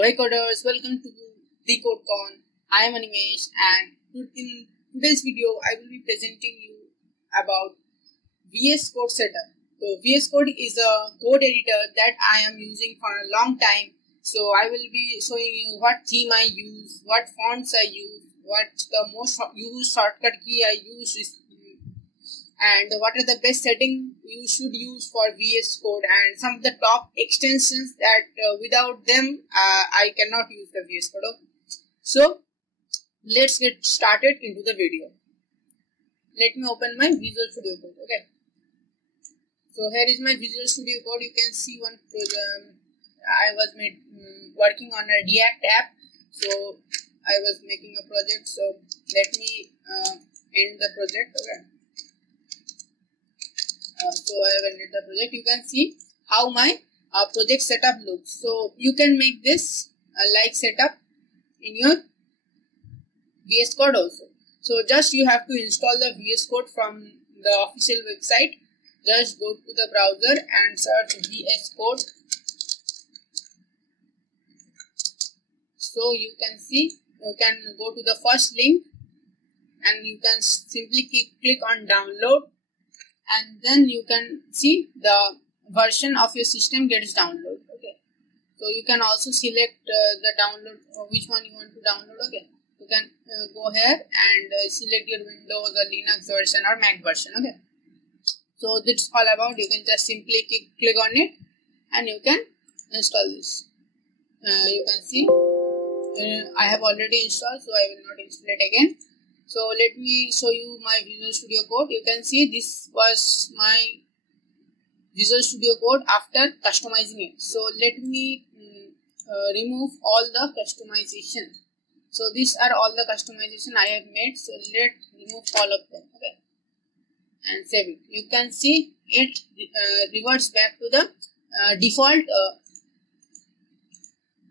So hey coders, welcome to DecodeCon. I am Animesh, and in today's video I will be presenting you about VS Code setup. So VS Code is a code editor that I am using for a long time. So I will be showing you what theme I use, what fonts I use, what the most used shortcut key I use, and what are the best settings you should use for VS Code, and some of the top extensions that without them I cannot use the VS Code. Okay? So let's get started into the video. Let me open my Visual Studio Code. Okay. So here is my Visual Studio Code. You can see one program. I was working on a React app. So I was making a project. So let me end the project. Okay. So I have ended the project. You can see how my project setup looks. So you can make this like setup in your VS Code also. So just you have to install the VS Code from the official website. Just go to the browser and search VS Code. So you can see, you can go to the first link and you can simply click on download, and then you can see the version of your system gets downloaded. Okay. So you can also select the download, which one you want to download. Okay. You can go here and select your Windows or Linux version or Mac version. Okay. So that's all about. You can just simply click on it and you can install this. You can see I have already installed, so I will not install it again. So let me show you my Visual Studio Code. You can see this was my Visual Studio Code after customizing it. So let me remove all the customization. So these are all the customization I have made. So let's remove all of them. Okay, and save it. You can see it reverts back to the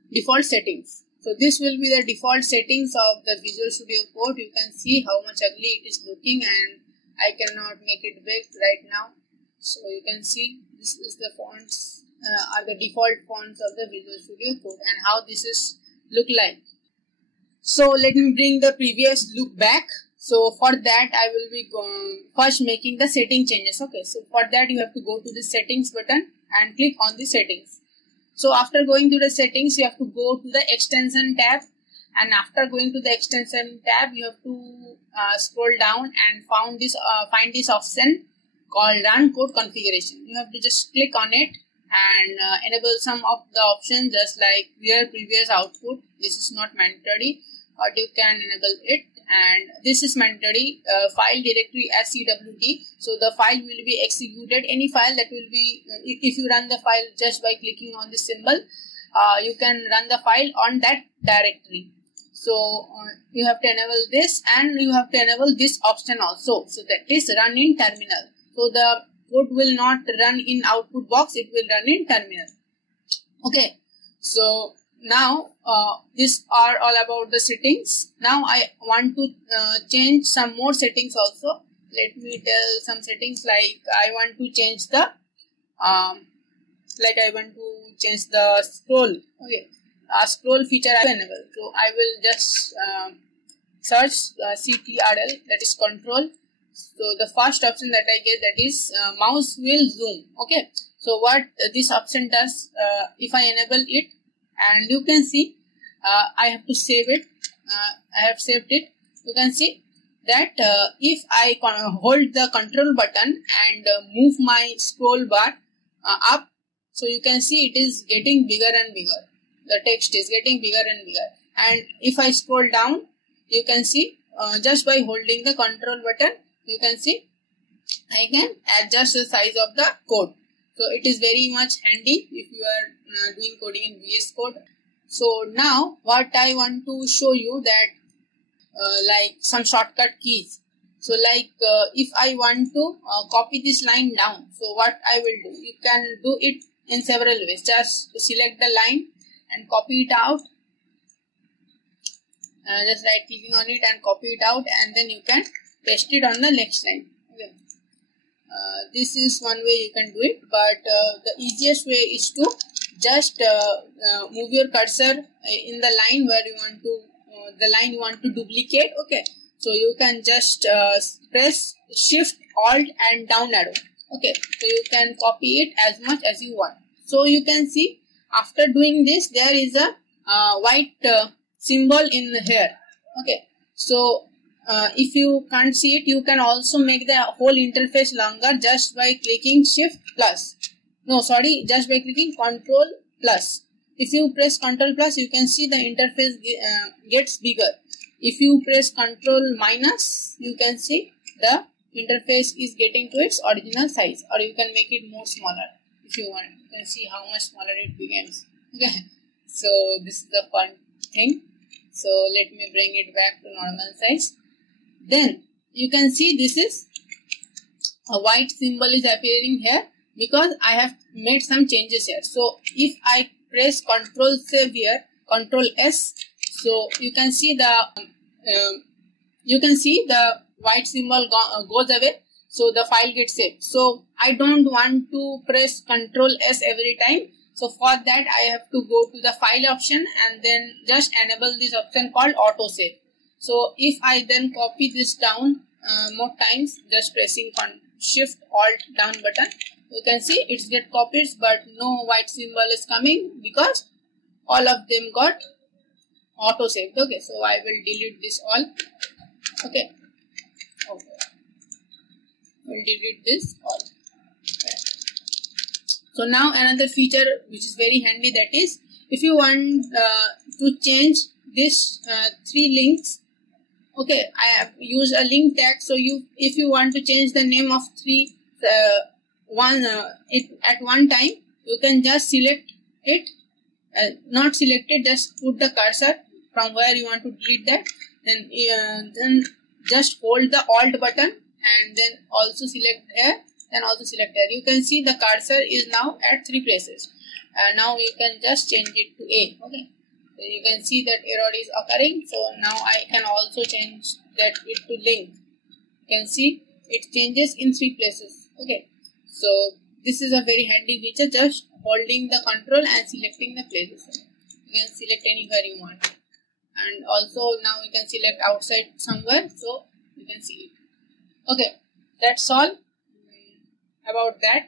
default settings. So this will be the default settings of the Visual Studio Code. You can see how much ugly it is looking, and I cannot make it big right now. So you can see this is the fonts are the default fonts of the Visual Studio Code and how this is look like. So let me bring the previous look back. So for that I will be first making the setting changes. Okay, so for that you have to go to the settings button and click on the settings. So after going to the settings, you have to go to the extension tab, and after going to the extension tab, you have to scroll down and find this option called Run Code Configuration. You have to just click on it and enable some of the options, just like clear previous output. This is not mandatory, but you can enable it, and this is mandatory. File directory as CWD, so the file will be executed. Any file that will be, if you run the file just by clicking on this symbol, you can run the file on that directory. So you have to enable this, and you have to enable this option also, so that is run in terminal. So the code will not run in output box, it will run in terminal. Okay, so now these are all about the settings. Now I want to change some more settings also. Let me tell some settings, like I want to change the scroll. Okay, scroll feature I enable. So I will just search CTRL, that is control. So the first option that I get, that is mouse wheel zoom. Okay, so what this option does, if I enable it, and you can see I have to save it. I have saved it. You can see that if I hold the control button and move my scroll bar up, so you can see it is getting bigger and bigger. The text is getting bigger and bigger. And if I scroll down, you can see just by holding the control button, you can see I can adjust the size of the code. So it is very much handy if you are doing coding in VS Code. So now what I want to show you that like some shortcut keys. So like if I want to copy this line down, so what I will do, you can do it in several ways. Just select the line and copy it out. Just right clicking on it and copy it out, and then you can paste it on the next line. Okay. This is one way you can do it, but the easiest way is to just move your cursor in the line where you want to duplicate. Okay, so you can just press Shift Alt and down arrow. Okay, so you can copy it as much as you want. So you can see after doing this there is a white symbol in here. Okay, so if you can't see it, you can also make the whole interface longer just by clicking Shift plus. No, sorry, just by clicking Control plus. If you press Control plus, you can see the interface gets bigger. If you press Control minus, you can see the interface is getting to its original size, or you can make it more smaller if you want. You can see how much smaller it becomes. Okay, so this is the fun thing. So let me bring it back to normal size. Then you can see this is a white symbol is appearing here because I have made some changes here. So if I press Control save here, Control S, so you can see the white symbol goes away. So the file gets saved. So I don't want to press Control S every time. So for that I have to go to the file option and then just enable this option called auto save. So if I then copy this down more times, just pressing Shift Alt down button, you can see it's get copied, but no white symbol is coming because all of them got auto saved. Okay, so I will delete this all. Okay, we'll delete this all. Okay. So now another feature which is very handy, that is if you want to change this 3 links. Okay, I have used a link tag. So if you want to change the name of 3 at one time, you can just select it, not select it, just put the cursor from where you want to delete that, then just hold the Alt button and then also select here, then also select here. You can see the cursor is now at 3 places. Now you can just change it to A. Okay, so you can see that error is occurring. So now I can also change that it to link. You can see it changes in 3 places. Okay, so this is a very handy feature, just holding the control and selecting the places. You can select anywhere you want, and also now you can select outside somewhere, so you can see it. Okay, that's all about that.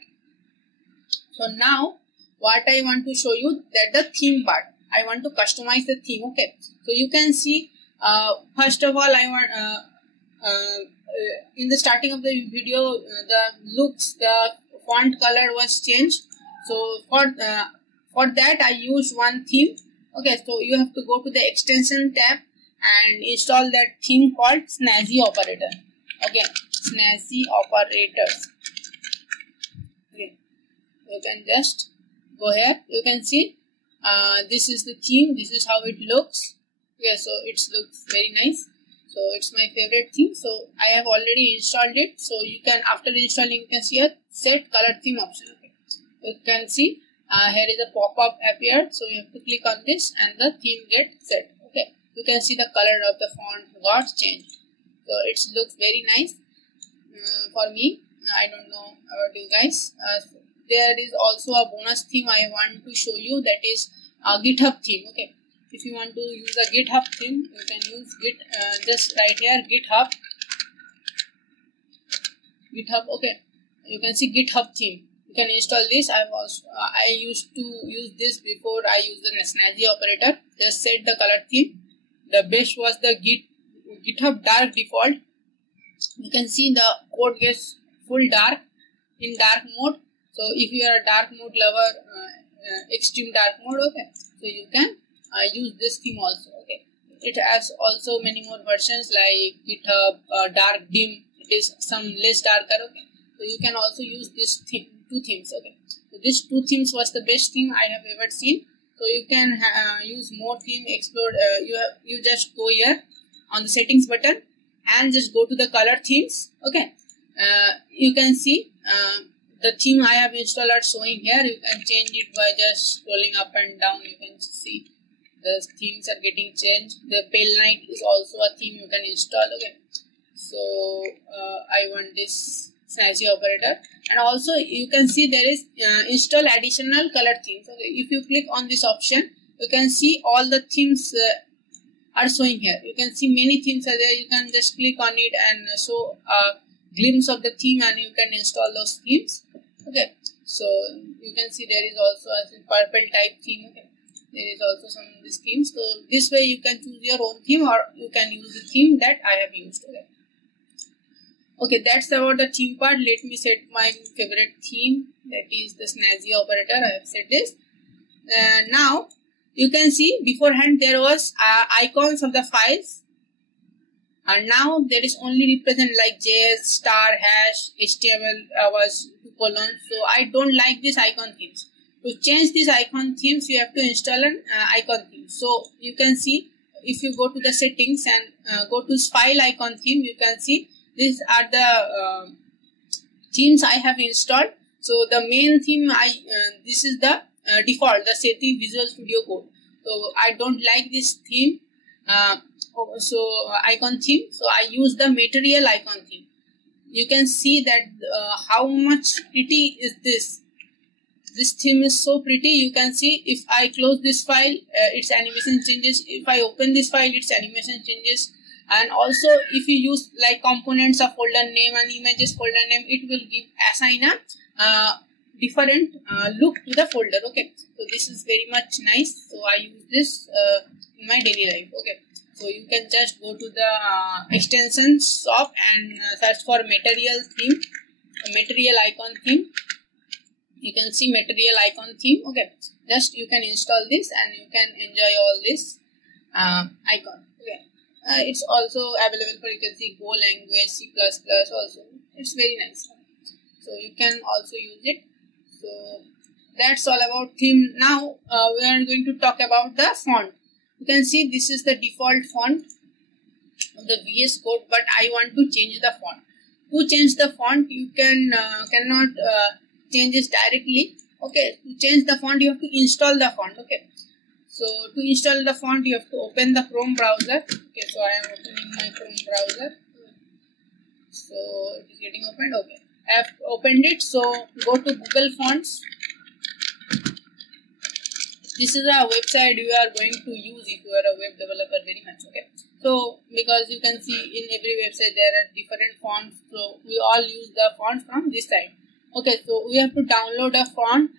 So now what I want to show you, that the theme part. I want to customize the theme. Okay, so you can see first of all I want in the starting of the video the font color was changed. So for that I use one theme. Okay, so you have to go to the extension tab and install that theme called Snazzy Operator. Okay, Snazzy Operators. Okay, you can just go here. You can see this is the theme. This is how it looks. Okay, so it looks very nice. So it's my favorite theme. So I have already installed it. So you can, after installing, you can see a set color theme option. Okay, you can see here is a pop-up appeared. So you have to click on this and the theme gets set. Okay, you can see the color of the font got changed. So it looks very nice for me. I don't know about you guys. There is also a bonus theme I want to show you, that is a GitHub theme. Okay, if you want to use a GitHub theme, you can use just right here GitHub. Okay, you can see GitHub theme. You can install this. I used to use this before I used the Snazzy Operator. Just set the color theme. The best was the GitHub dark default. You can see the code gets full dark in dark mode. So if you are a dark mode lover, extreme dark mode, okay, so you can use this theme also. Okay, it has also many more versions like GitHub dark dim. It is some less darker. Okay, so you can also use this theme, 2 themes. Okay, so these 2 themes was the best theme I have ever seen. So you can use more theme, explore. You just go here on the settings button and just go to the color themes. Okay, you can see the theme I have installed are showing here. You can change it by just scrolling up and down. You can see the themes are getting changed. The Pale Night is also a theme you can install. Okay, so I want this snazzy operator. And also you can see there is install additional color themes. Okay, if you click on this option, you can see all the themes are showing here. You can see many themes are there. You can just click on it and show a glimpse of the theme, and you can install those themes. Okay, so you can see there is also a purple type theme. Okay, there is also some of these themes. So this way you can choose your own theme, or you can use the theme that I have used. Okay, that's about the theme part. Let me set my favorite theme, that is the snazzy operator. I have set this. Now you can see beforehand there was icons of the files, and now there is only represent like JS, star, hash, HTML was colon. So I don't like this icon themes. To change these icon themes, you have to install an icon theme. So you can see if you go to the settings and go to file icon theme, you can see these are the themes I have installed. So the main theme this is the default, the SETI Visual Studio Code. So I don't like this theme, icon theme. So I use the material icon theme. You can see that how much pretty is this. This theme is so pretty. You can see if I close this file, its animation changes. If I open this file, its animation changes. And also if you use like components of folder name and images folder name, it will assign a different look to the folder. Okay, so this is very much nice. So I use this in my daily life. Okay, so you can just go to the extensions shop and search for material theme, material icon theme. You can see material icon theme. Okay, just you can install this and you can enjoy all this icon. Okay, it's also available for, you can see, Go language, C++ also. It's very nice. So you can also use it. So that's all about theme. Now we are going to talk about the font. You can see this is the default font of the VS Code, but I want to change the font. To change the font, you cannot change this directly. Okay, to change the font, you have to install the font. Okay, so to install the font, you have to open the Chrome browser. Okay, so I am opening my Chrome browser. So it is getting opened. Okay, I have opened it. So go to Google Fonts. This is a website you are going to use if you are a web developer very much. Okay, so because you can see in every website there are different fonts, so we all use the font from this side. Okay, so we have to download a font.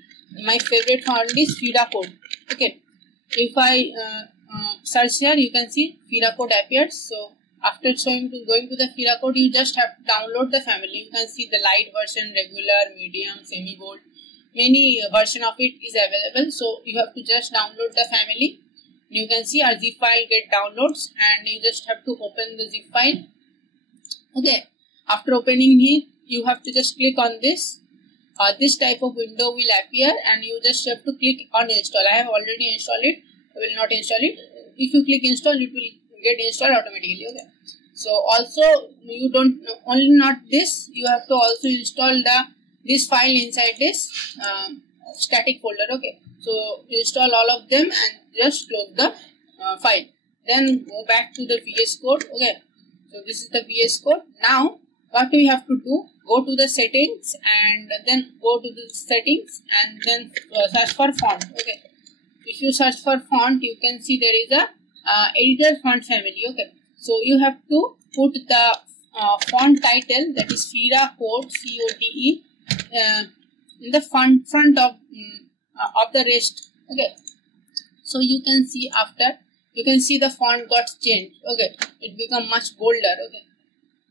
My favorite font is Fira Code. Okay, if I search here, you can see Fira Code appears. So after going to the Fira Code, you just have to download the family. You can see the light version, regular, medium, semi-bold. Many version of it is available. So you have to just download the family. You can see our zip file get downloads, and you just have to open the zip file. Okay, after opening it, you have to just click on this. This type of window will appear, and you just have to click on install. I have already installed it. I will not install it. If you click install, it will get installed automatically. Okay, so also you don't only not this, you have to also install this file inside this static folder. Okay, so install all of them and just close the file. Then go back to the VS Code. Okay, so this is the VS Code. Now what we have to do, go to the settings and then go to the settings and then search for font. Okay, if you search for font, you can see there is a editor font family. Okay, so you have to put the font title, that is Fira Code, CODE, in the front of the rest. Okay, so you can see after, you can see the font got changed. Okay, it become much bolder. Okay,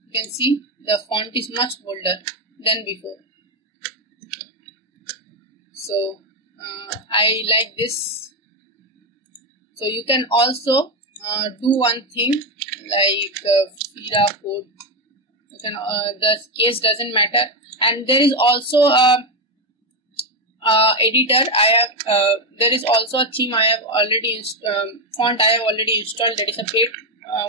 you can see the font is much bolder than before. So I like this. So you can also do one thing like Fira Code. You can the case doesn't matter, and there is also a editor. I have there is also a theme I have already font I have already installed, that is a paid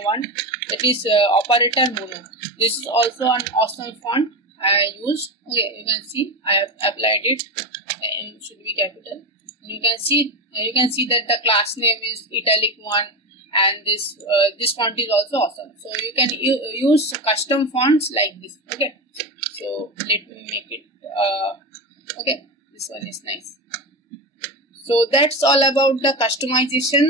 one, that is Operator Mono. This is also an awesome font I used. Okay, you can see I have applied it. M should be capital. You can see that the class name is italic one, and this font is also awesome. So you can use custom fonts like this. Okay, so let make it okay, this one is nice. So that's all about the customization.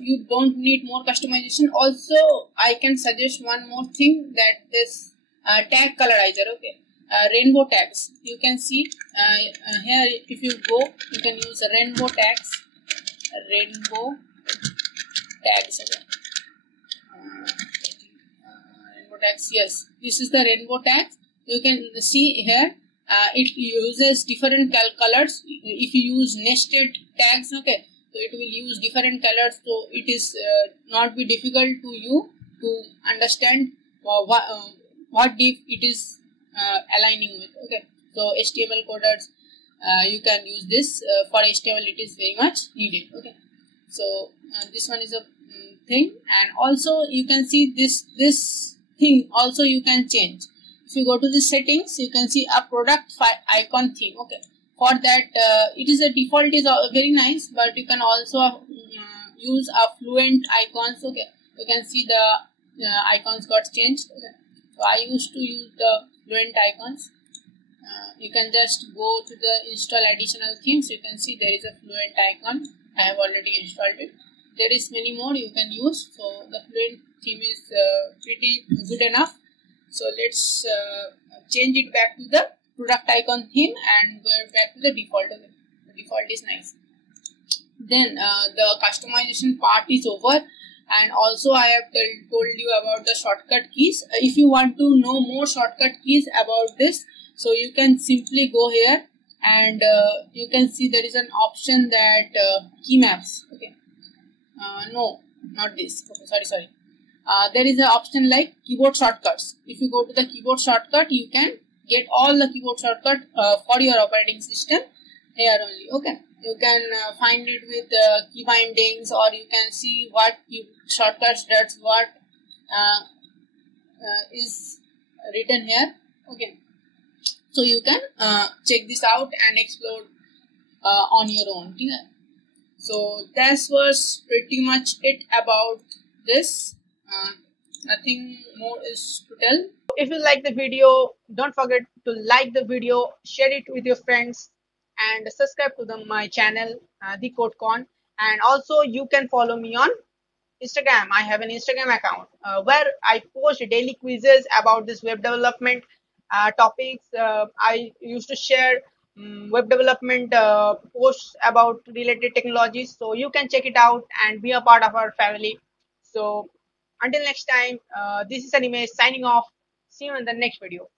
You don't need more customization. Also, I can suggest one more thing, that this tag colorizer, okay, rainbow tags. You can see here, if you go, you can use rainbow tags, rainbow tags again. Rainbow tags, yes, this is the rainbow tags. You can see here. It uses different colors. If you use nested tags, okay, so it will use different colors, so it is not be difficult to you to understand what div it is aligning with. Okay, so HTML coders, you can use this. For HTML it is very much needed. Okay, so this one is a thing, and also you can see this thing also you can change. If you go to the settings, you can see a product icon theme. Okay, for that it is a default is very nice, but you can also use a fluent icons. Okay, you can see the icons got changed. Okay, so I used to use the fluent icons. You can just go to the install additional themes. You can see there is a fluent icon. I have already installed it. There is many more you can use. So the fluent theme is pretty good enough. So let's change it back to the product icon theme and go back to the default. The default is nice. Then the customization part is over, and also I have told you about the shortcut keys. If you want to know more shortcut keys about this, so you can simply go here, and you can see there is an option that key maps. Okay, no, not this. Okay, sorry. There is an option like keyboard shortcuts. If you go to the keyboard shortcut, you can get all the keyboard shortcut for your operating system here only. Okay, you can find it with key bindings, or you can see what shortcuts does what is written here. Okay, so you can check this out and explore on your own. Yeah? So that was pretty much it about this. Nothing more is to tell. If you like the video, don't forget to like the video, share it with your friends, and subscribe to my channel, The CodeCon. And also you can follow me on Instagram. I have an Instagram account where I post daily quizzes about this web development topics. I used to share web development posts about related technologies, so you can check it out and be a part of our family. So until next time, this is Anime signing off. See you in the next video.